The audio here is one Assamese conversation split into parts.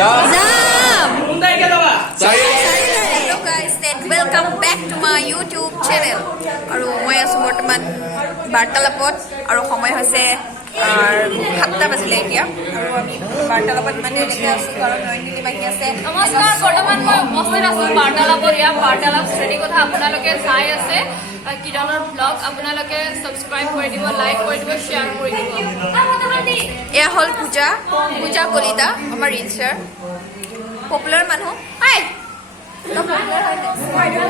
Hello guys, and welcome back to my YouTube channel. আৰু মই আছো বৰ্তমান বাৰ্তালাপত আৰু সময় হৈছে 7টা বাজিলে এতিয়া আৰু আমি বাৰ্তালাপত মানে এনেকৈ আছো কাৰণ নয়নদিনী বাকী আছে। নমস্কাৰ, বৰ্তমান মই উপস্থিত আছো বাৰ্তালাপত। ইয়াৰ বাৰ্তালাপ শ্ৰেণীৰ কথা আপোনালোকে চাই আছে। কিৰণৰ ব্লগ আপোনালোকে ছাবস্ক্ৰাইব কৰি দিব, লাইক কৰি দিব, শ্বেয়াৰ কৰি দিব। এয়া হ'ল পূজা কলিতা, আমাৰ ৰিলছৰ পপুলাৰ মানুহ।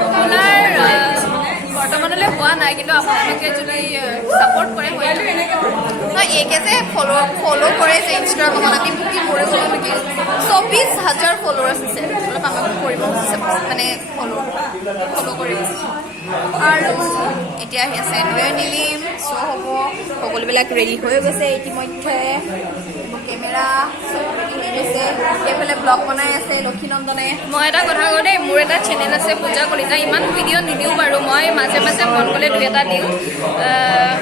আপোনাৰ বৰ্তমানলৈ হোৱা নাই, কিন্তু আপোনালোকে যদি ছাপোৰ্ট কৰে এইকে যে ফ'ল' কৰে যে ইনষ্টাগ্ৰামত আমি বুকিং কৰি গ'লো নেকি 24,000 ফ'ল'ৱাৰ্ছ আছে। অলপ আমাক কৰিব মানে ফ'ল' কৰি আৰু এতিয়া আহি আছে নয়নদিনীম শ্ব' হ'ব। সকলোবিলাক ৰেডি হৈ গৈছে ইতিমধ্যে। কেমেৰা চব ৰেডি হৈ গৈছে। এইফালে ব্লগ বনাই আছে লক্ষীনন্দনে। মই এটা কথা কওঁ দেই, মোৰ এটা চেনেল আছে পূজা কলিতা। ইমান ভিডিঅ' নিদিওঁ বাৰু, মই মাজে মাজে মন গ'লে 2-এটা দিওঁ।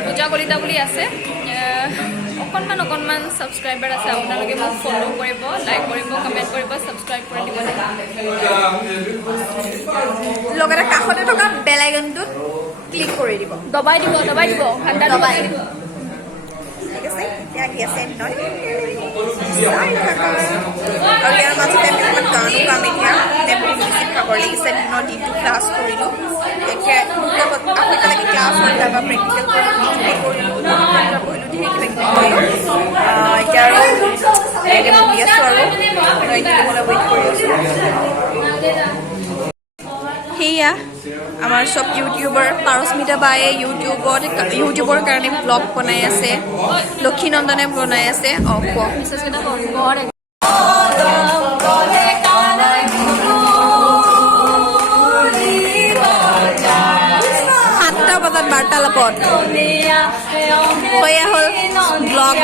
পূজা কলিতা বুলি আছে। অকণমান ছাবস্ক্ৰাইবাৰ আছে। আপোনালোকে মোক ফ'ল' কৰিব, লাইক কৰিব, কমেণ্ট কৰিব, ছাবস্ক্ৰাইব কৰি দিব। লগতে কাষতে থকা বেল আইকনটোত ক্লিক কৰি দিব, দবাই দিব, ঘণ্টা দবাই দিব। ঠিক আছে। এতিয়া আহি আছে আৰু ইয়াৰ মাজতে আমি অকণমান গানো গাম। এতিয়া ভাগৰ লাগিছে, দিনৰ দিনটো ক্লাছ কৰিলোঁ। এতিয়া আঢ়ৈটালৈকে ক্লাছ হৈ তাৰপৰা প্ৰেক্টিকেল কৰিলোঁ, পঢ়িলোঁ, ধেৰ কিবা কিবি কৰিলোঁ। এতিয়া আৰু এনেকৈ বহি আছোঁ আৰু নয়নদিনীলৈ ৱেইট কৰি আছোঁ। সেয়া আমাৰ চব ইউটিউবাৰ। পাৰস্মিতা বায়ে ইউটিউবৰ কাৰণে ব্লগ বনাই আছে, লক্ষীনন্দনে বনাই আছে। কোৱা 7টা বজাত বাৰ্তালাপত সেয়া হ'ল ব্লগ।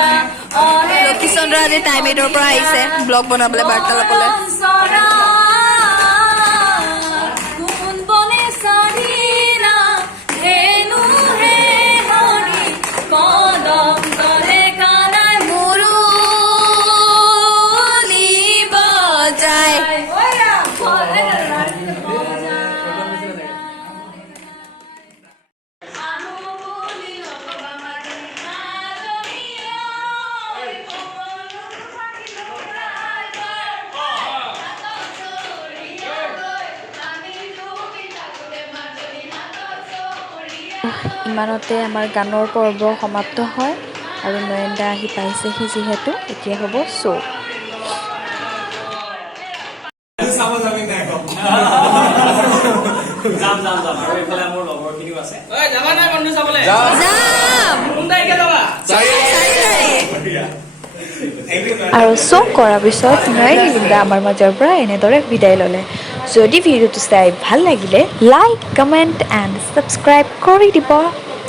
লক্ষীচন্দ্ৰ আজি টাইম 8ৰ পৰা আহিছে ব্লগ বনাবলৈ বাৰ্তালাপলৈ। ইমানতে আমাৰ গানৰ পৰ্ব সমাপ্ত হয় আৰু নয়নদা আহি পাইছেহি যিহেতু এতিয়া হ'ব শ্ব'। আৰু শ্ব' কৰাৰ পিছত নয়নদিনীদা আমাৰ মাজৰ পৰা এনেদৰে বিদায় ল'লে। যদি ভিডিঅ'টো চাই ভাল লাগিলে লাইক, কমেণ্ট এণ্ড ছাবস্ক্ৰাইব কৰি দিব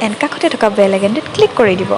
এণ্ড কাষতে থকা বেল আইকনটোত ক্লিক কৰি দিব।